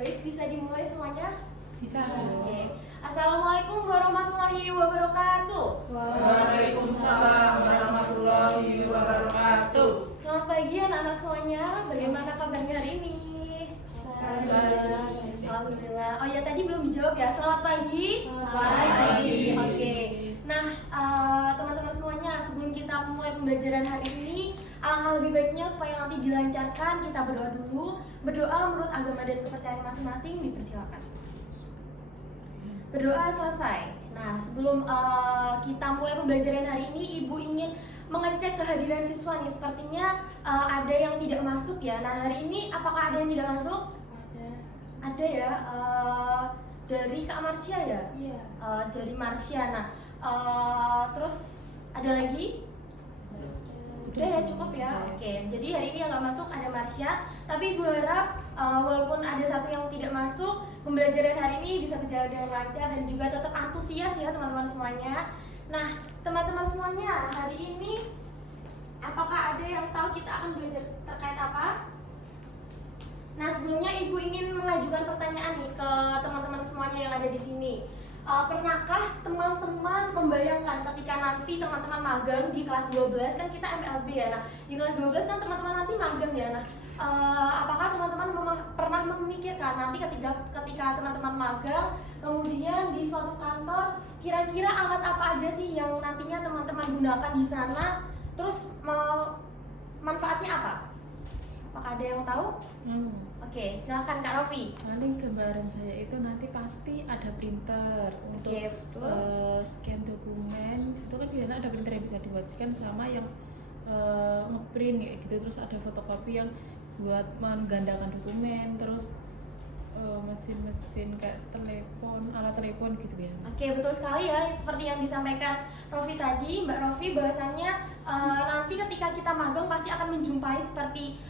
Baik, bisa dimulai semuanya? Bisa. Oke. Assalamualaikum warahmatullahi wabarakatuh. Waalaikumsalam warahmatullahi wabarakatuh. Selamat pagi anak-anak semuanya. Bagaimana kabarnya hari ini? Baik. Alhamdulillah. Oh ya, tadi belum dijawab ya. Selamat pagi. Selamat pagi. Oke. Nah, teman-teman semuanya, sebelum kita memulai pembelajaran hari ini, alangkah lebih baiknya supaya nanti dilancarkan, kita berdoa dulu. Berdoa menurut agama dan kepercayaan masing-masing, dipersilakan. Berdoa selesai. Nah, sebelum kita mulai pembelajaran hari ini, Ibu ingin mengecek kehadiran siswa nih. Sepertinya ada yang tidak masuk ya. Nah, hari ini apakah ada yang tidak masuk? Ada ya. Dari Kak Marsya ya? Iya. Dari Marsya. Nah, terus ada lagi? Udah ya, cukup ya. Oke. Jadi hari ini yang nggak masuk ada Marsya. Tapi Ibu harap walaupun ada satu yang tidak masuk, pembelajaran hari ini bisa berjalan dengan lancar dan juga tetap antusias ya teman-teman semuanya. Nah, teman-teman semuanya, hari ini apakah ada yang tahu kita akan belajar terkait apa? Nah, sebelumnya Ibu ingin mengajukan pertanyaan nih ke teman-teman semuanya yang ada di sini. Pernahkah teman-teman membayangkan ketika nanti teman-teman magang di kelas 12, kan kita MLB ya. Nah, di kelas 12 kan teman-teman nanti magang ya. Nah, apakah teman-teman pernah memikirkan nanti ketika teman-teman magang, kemudian di suatu kantor, kira-kira alat apa aja sih yang nantinya teman-teman gunakan di sana? Terus manfaatnya apa? Apakah ada yang tahu? Oke, silakan Kak Rofi. Paling gambaran saya itu nanti pasti ada printer untuk scan dokumen. Itu kan di sana ada printer yang bisa dibuat scan sama yang ngeprint kayak gitu. Terus ada fotokopi yang buat menggandakan dokumen. Terus mesin-mesin kayak telepon, alat telepon gitu ya. Oke, betul sekali ya. Seperti yang disampaikan Rofi tadi, Mbak Rofi, bahwasannya nanti ketika kita magang pasti akan menjumpai seperti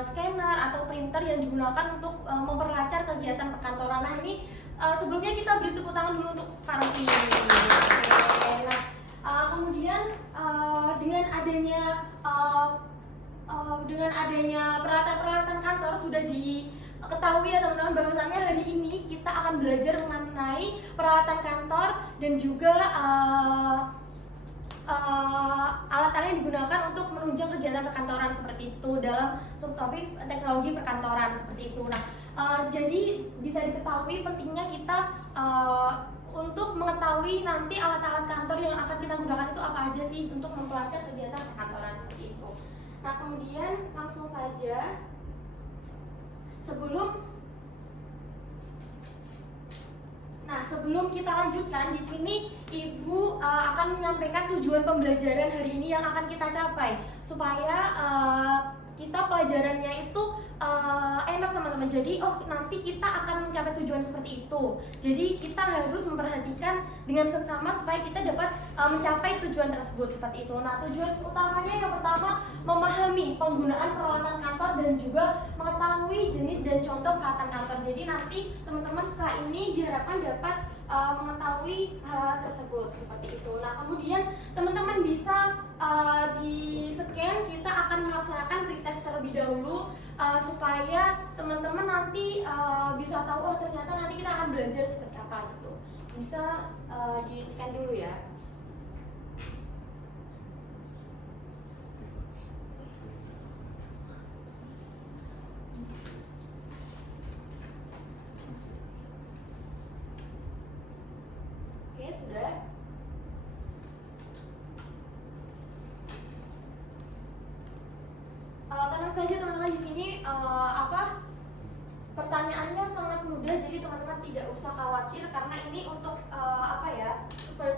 scanner atau printer yang digunakan untuk memperlancar kegiatan perkantoran. Nah, ini sebelumnya kita beri tepuk tangan dulu untuk Kak Rofi. Oke, nah kemudian dengan adanya peralatan-peralatan kantor sudah diketahui ya teman-teman, bahwasannya hari ini kita akan belajar mengenai peralatan kantor dan juga alat-alat yang digunakan untuk menunjang kegiatan perkantoran seperti itu dalam subtopik teknologi perkantoran seperti itu. Nah, jadi bisa diketahui pentingnya kita untuk mengetahui nanti alat-alat kantor yang akan kita gunakan itu apa aja sih untuk memperlancar kegiatan perkantoran seperti itu. Nah, kemudian langsung saja sebelum kita lanjutkan, di sini Ibu akan menyampaikan tujuan pembelajaran hari ini yang akan kita capai supaya kita pelajarannya itu enak teman-teman. Jadi nanti kita akan mencapai tujuan seperti itu. Jadi kita harus memperhatikan dengan seksama supaya kita dapat mencapai tujuan tersebut seperti itu. Nah, tujuan utamanya yang pertama memahami penggunaan peralatan kantor dan juga mengetahui jenis dan contoh peralatan kantor. Jadi nanti teman-teman setelah ini diharapkan dapat mengetahui hal tersebut seperti itu. Nah, kemudian teman-teman bisa di scan, kita akan melaksanakan pretest terlebih dahulu supaya teman-teman nanti bisa tahu ternyata nanti kita akan belajar seperti apa gitu. Bisa di scan dulu ya. Oke, sudah. Tenang saja teman-teman, di sini pertanyaannya sangat mudah, jadi teman-teman tidak usah khawatir karena ini untuk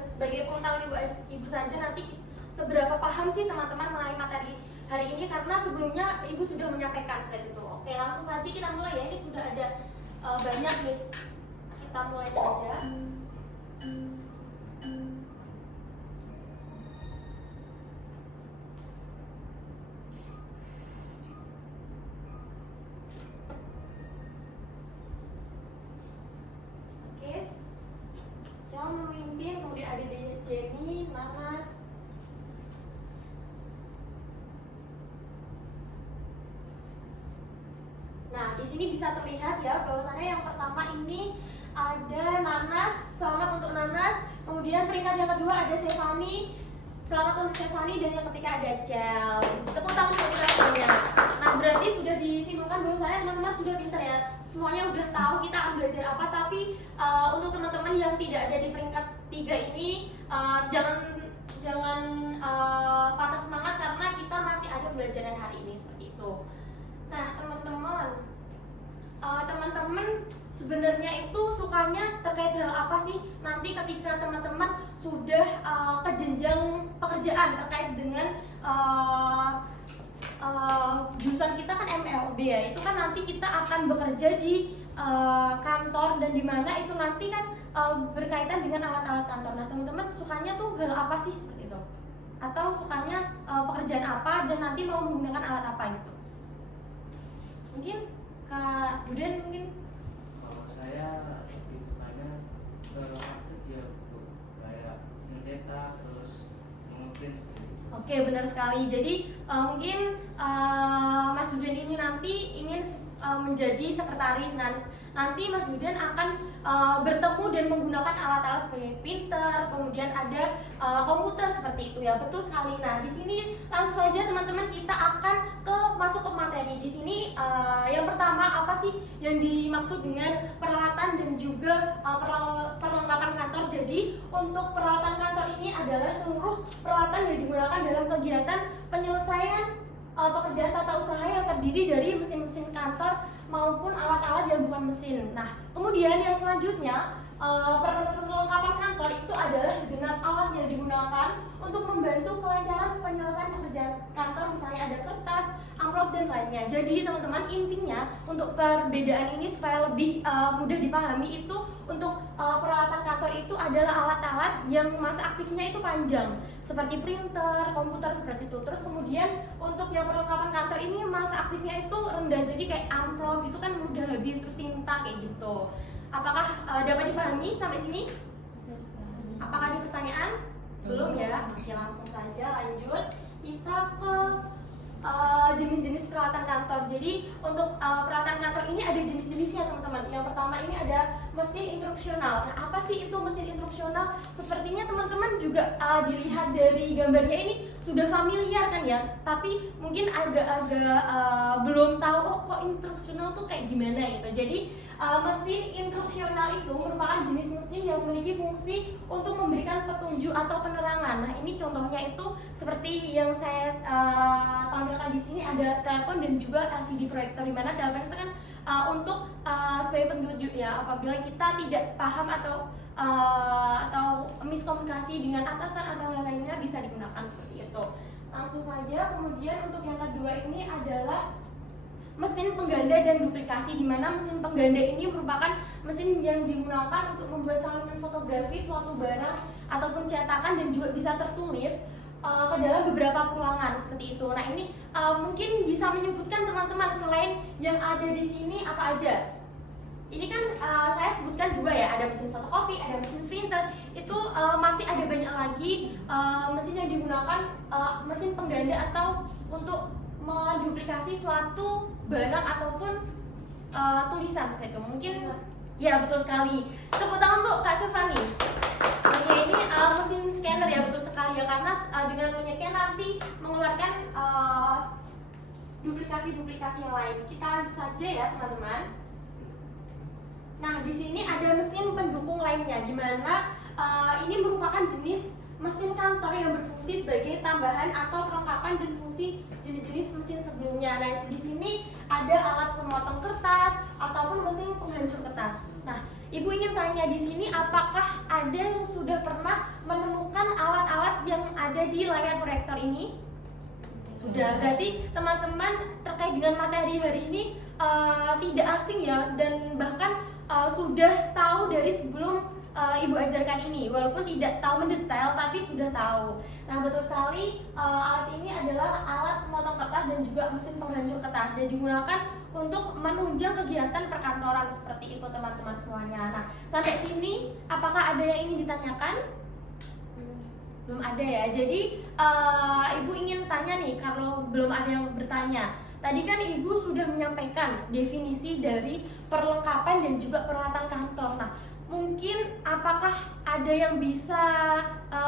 sebagai pengetahuan ibu saja nanti seberapa paham sih teman-teman mengenai materi hari ini, karena sebelumnya ibu sudah menyampaikan seperti itu. Oke, langsung saja kita mulai ya. Ini sudah ada banyak nih. Kita mulai saja. Memimpin, kemudian ada Jenny, Nanas, Nah, di sini bisa terlihat ya bahwasannya yang pertama ini ada Nanas, selamat untuk Nanas. Kemudian peringkat yang kedua ada Stefani, selamat untuk Stefani, dan yang ketiga ada Cel. Tepuk tangan untuk kita semuanya. Nah, berarti sudah disimpulkan bahwasanya teman-teman sudah pintar ya. Semuanya udah tahu kita akan belajar apa, tapi untuk teman-teman yang tidak ada di peringkat 3 ini jangan patah semangat karena kita masih ada pembelajaran hari ini seperti itu. Nah, teman-teman sebenarnya itu sukanya terkait hal apa sih nanti ketika teman-teman sudah ke jenjang pekerjaan terkait dengan jurusan kita kan MLB ya, itu kan nanti kita akan bekerja di kantor, dan di mana itu nanti kan berkaitan dengan alat-alat kantor. Nah, teman-teman sukanya tuh hal apa sih seperti itu? Atau sukanya pekerjaan apa dan nanti mau menggunakan alat apa gitu? Mungkin Kak Buden mungkin? Kalau saya lebih sukanya ke praktik ya, Bu. Kayak mencetak terus mengeprint. Oke, benar sekali. Jadi mungkin Mas Buden ini nanti ingin menjadi sekretaris. Nanti Mas Buden akan bertemu dan menggunakan alat-alat sebagai printer, kemudian ada komputer seperti itu ya. Betul sekali. Nah, di sini langsung saja teman-teman kita akan masuk ke materi. Di sini yang pertama apa sih yang dimaksud dengan peralatan dan juga perlengkapan kantor. Jadi untuk peralatan kantor ini adalah seluruh peralatan yang digunakan dalam kegiatan penyelesaian pekerjaan tata usaha yang terdiri dari mesin-mesin kantor maupun alat-alat yang bukan mesin. Nah, kemudian yang selanjutnya perlengkapan kantor itu adalah segenap alat yang digunakan untuk membantu kelancaran penyelesaian pekerjaan kantor, misalnya ada kertas, amplop, dan lainnya. Jadi teman-teman, intinya untuk perbedaan ini supaya lebih mudah dipahami, itu untuk peralatan kantor itu adalah alat-alat yang masa aktifnya itu panjang, seperti printer, komputer seperti itu. Terus kemudian untuk yang perlengkapan kantor ini masa aktifnya itu rendah, jadi kayak amplop itu kan mudah habis, terus tinta kayak gitu. Apakah dapat dipahami sampai sini? Apakah ada pertanyaan? Belum ya? Oke, langsung saja lanjut. Kita ke jenis-jenis peralatan kantor. Jadi untuk peralatan kantor ini ada jenis-jenisnya teman-teman. Yang pertama ini ada mesin instruksional. Nah, apa sih itu mesin instruksional? Sepertinya teman-teman juga dilihat dari gambarnya ini sudah familiar kan ya, tapi mungkin agak-agak belum tahu kok instruksional tuh kayak gimana gitu. Jadi mesin instruksional itu merupakan jenis mesin yang memiliki fungsi untuk memberikan petunjuk atau penerangan. Nah, ini contohnya itu seperti yang saya tampilkan di sini, ada telepon dan juga LCD proyektor, di mana telepon itu kan untuk sebagai petunjuk ya, apabila kita tidak paham atau miskomunikasi dengan atasan atau yang lainnya bisa digunakan seperti itu. Langsung saja. Kemudian untuk yang kedua ini adalah mesin pengganda dan duplikasi, di mana mesin pengganda ini merupakan mesin yang digunakan untuk membuat salinan fotografi suatu barang ataupun cetakan dan juga bisa tertulis ke dalam beberapa pulangan seperti itu. Nah, ini mungkin bisa menyebutkan teman-teman selain yang ada di sini apa aja. Ini kan saya sebutkan dua ya, ada mesin fotokopi, ada mesin printer. Itu masih ada banyak lagi mesin yang digunakan, mesin pengganda atau untuk menduplikasi suatu barang ataupun tulisan seperti itu. Mungkin ya, betul sekali. Tepuk tangan untuk Kak Syafani. Oke, ini mesin scanner ya, betul sekali ya, karena dengan menycan nanti mengeluarkan duplikasi-duplikasi yang lain. Kita lanjut saja ya teman-teman. Nah, di sini ada mesin pendukung lainnya, di mana ini merupakan jenis mesin kantor yang berfungsi sebagai tambahan atau perlengkapan dan fungsi jenis-jenis mesin sebelumnya. Nah, di sini ada alat pemotong kertas ataupun mesin penghancur kertas. Nah, Ibu ingin tanya di sini, apakah ada yang sudah pernah menemukan alat-alat yang ada di layar proyektor ini? Sudah, berarti teman-teman terkait dengan materi hari ini tidak asing ya, dan bahkan sudah tahu dari sebelum Ibu ajarkan ini, walaupun tidak tahu mendetail tapi sudah tahu. Nah, betul sekali, alat ini adalah alat pemotong kertas dan juga mesin penghancur kertas, dan digunakan untuk menunjang kegiatan perkantoran seperti itu teman-teman semuanya. Nah, sampai sini apakah ada yang ingin ditanyakan? Belum ada ya. Jadi Ibu ingin tanya nih, kalau belum ada yang bertanya, tadi kan Ibu sudah menyampaikan definisi dari perlengkapan dan juga peralatan kantor. Nah, mungkin apakah ada yang bisa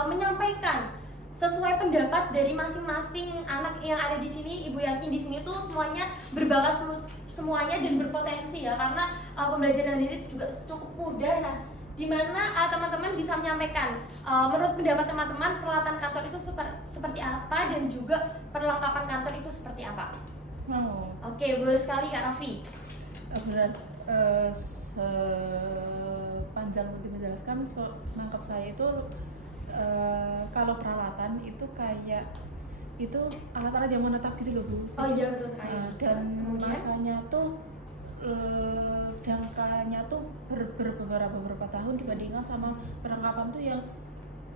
menyampaikan sesuai pendapat dari masing-masing anak yang ada di sini? Ibu yakin di sini tuh semuanya berbakat semuanya dan berpotensi ya, karena pembelajaran ini juga cukup mudah. Nah, di mana teman-teman bisa menyampaikan menurut pendapat teman-teman peralatan kantor itu seperti apa dan juga perlengkapan kantor itu seperti apa? Mau. Oke, boleh sekali Kak Raffi. Sepanjang nanti menjelaskan, menangkap saya itu kalau peralatan itu kayak itu alat-alat yang menetap gitu loh Bu. Oh iya, betul sekali. Dan Kemudian? masanya tuh jangkanya tuh beberapa tahun dibandingkan sama perlengkapan tuh yang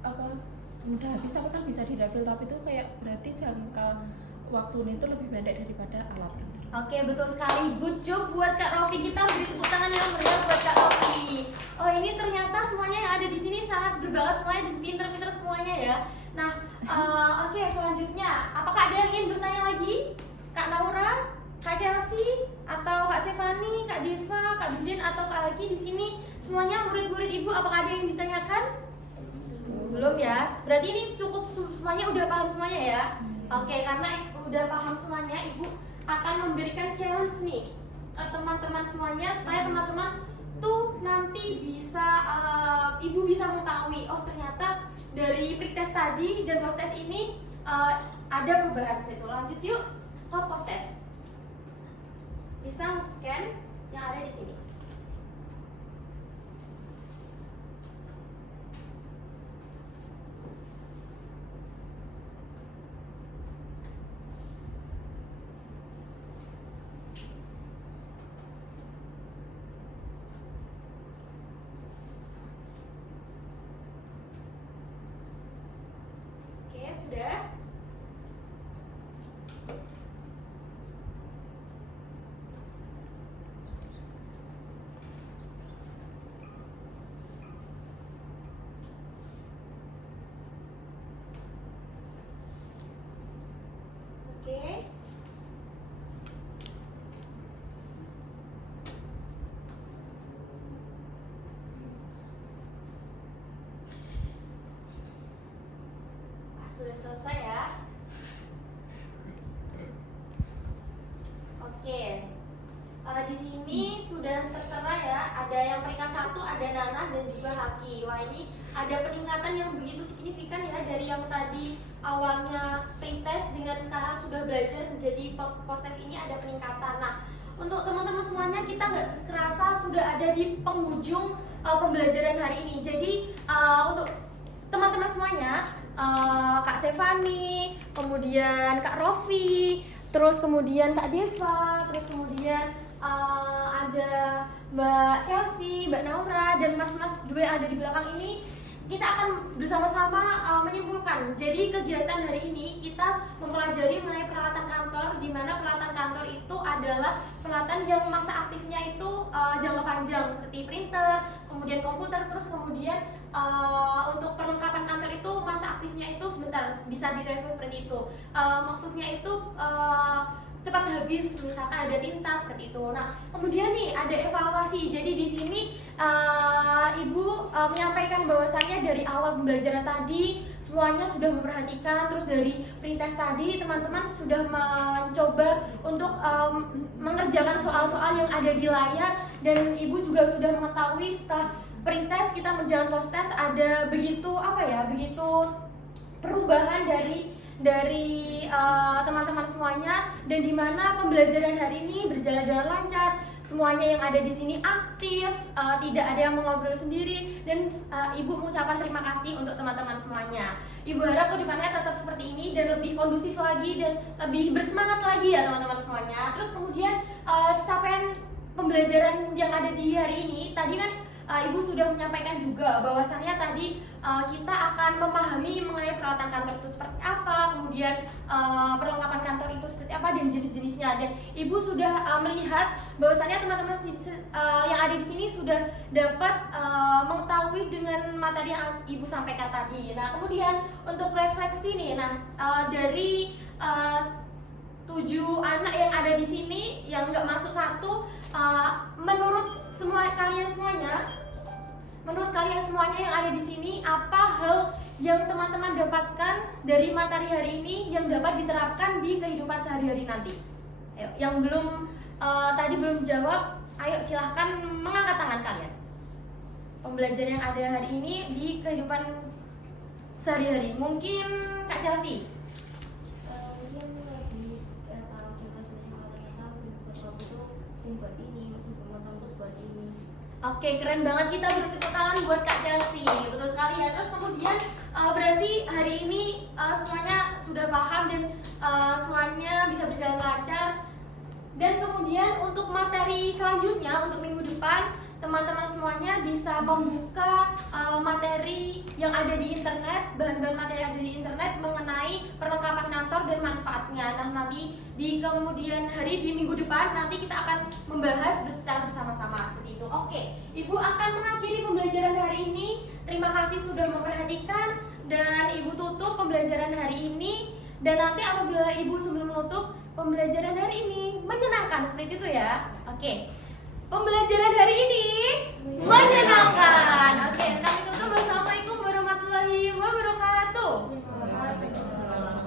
apa udah habis tapi kan bisa direfil, tapi itu kayak berarti jangka waktunya itu lebih pendek daripada alat kan. Oke, betul sekali. Good job buat Kak Rofi. Kita beri tepuk tangan yang meriah buat Kak Rofi. Oh, ini ternyata semuanya yang ada di sini sangat berbakat semuanya dan pinter-pinter semuanya ya. Nah, oke, selanjutnya apakah ada yang ingin bertanya lagi? Kak Naura, Kak Chelsea, atau Kak Stefani, Kak Deva, Kak Dudin, atau Kak Haki di sini semuanya murid-murid Ibu, apakah ada yang ditanyakan? Belum ya? Berarti ini cukup semuanya udah paham semuanya ya? Oke, karena udah paham semuanya, Ibu akan memberikan challenge nih ke teman-teman semuanya supaya teman-teman tuh nanti bisa Ibu bisa mengetahui, oh ternyata dari pretest tadi dan post test ini ada perubahan seperti itu. Lanjut yuk ke post test. Bisa scan yang ada di sini. Oke, sudah. Oke. Sudah selesai ya. Oke. Di sini sudah tertera ya, ada yang peringkat 1, ada Nanah dan juga Haki. Wah, ini ada peningkatan yang begitu signifikan ya, dari yang tadi awalnya pretest dengan sekarang sudah belajar menjadi post test, ini ada peningkatan. Nah, untuk teman-teman semuanya kita nggak kerasa sudah ada di penghujung pembelajaran hari ini. Jadi untuk teman-teman semuanya, Kak Stefani, kemudian Kak Rofi, terus kemudian Kak Deva, terus kemudian ada Mbak Chelsea, Mbak Naura, dan mas-mas dua yang ada di belakang ini, kita akan bersama-sama menyimpulkan. Jadi kegiatan hari ini kita mempelajari mengenai peralatan kantor, di mana peralatan kantor itu adalah peralatan yang masa aktifnya itu jangka panjang seperti printer, kemudian komputer, terus kemudian untuk perlengkapan kantor itu masa aktifnya itu sebentar, bisa direview seperti itu. Maksudnya itu cepat habis, misalkan ada tinta seperti itu. Nah, kemudian nih ada evaluasi. Jadi di sini Ibu menyampaikan bahwasannya dari awal pembelajaran tadi semuanya sudah memperhatikan, terus dari pretest tadi teman-teman sudah mencoba untuk mengerjakan soal-soal yang ada di layar, dan Ibu juga sudah mengetahui setelah pretest kita berjalan post test ada begitu perubahan dari teman-teman semuanya, dan di mana pembelajaran hari ini berjalan dengan lancar, semuanya yang ada di sini aktif, tidak ada yang mengobrol sendiri, dan Ibu mengucapkan terima kasih untuk teman-teman semuanya. Ibu harap kedepannya tetap seperti ini dan lebih kondusif lagi dan lebih bersemangat lagi ya teman-teman semuanya. Terus kemudian capaian pembelajaran yang ada di hari ini tadi kan Ibu sudah menyampaikan juga bahwasannya tadi kita akan memahami mengenai peralatan kantor itu seperti apa, kemudian perlengkapan kantor itu seperti apa dan jenis-jenisnya, dan Ibu sudah melihat bahwasannya teman-teman yang ada di sini sudah dapat mengetahui dengan materi yang Ibu sampaikan tadi. Nah, kemudian untuk refleksi nih, dari 7 anak yang ada di sini yang nggak masuk satu, menurut kalian semuanya yang ada di sini, apa hal yang teman-teman dapatkan dari materi hari ini yang dapat diterapkan di kehidupan sehari-hari nanti? Ayo, yang tadi belum jawab, ayo silahkan mengangkat tangan kalian. Pembelajaran yang ada hari ini di kehidupan sehari-hari. Mungkin Kak Chelsea. Mungkin lebih tahu contoh-contohnya kalau ternyata mesin buat itu mesin buat ini, mesin pemotong buat ini. Oke, keren banget, kita beri tepuk tangan buat Kak Chelsea. Betul sekali ya. Terus kemudian berarti hari ini semuanya sudah paham dan semuanya bisa berjalan lancar. Dan kemudian untuk materi selanjutnya, untuk minggu depan, teman-teman semuanya bisa membuka materi yang ada di internet, bahan-bahan materi yang ada di internet mengenai perlengkapan kantor dan manfaatnya. Nah, nanti di kemudian hari, di minggu depan, nanti kita akan membahas secara bersama-sama seperti itu. Oke, Ibu akan mengakhiri pembelajaran hari ini. Terima kasih sudah memperhatikan, dan Ibu tutup pembelajaran hari ini. Dan nanti apabila Ibu sebelum menutup pembelajaran hari ini menyenangkan seperti itu ya. Oke. Pembelajaran hari ini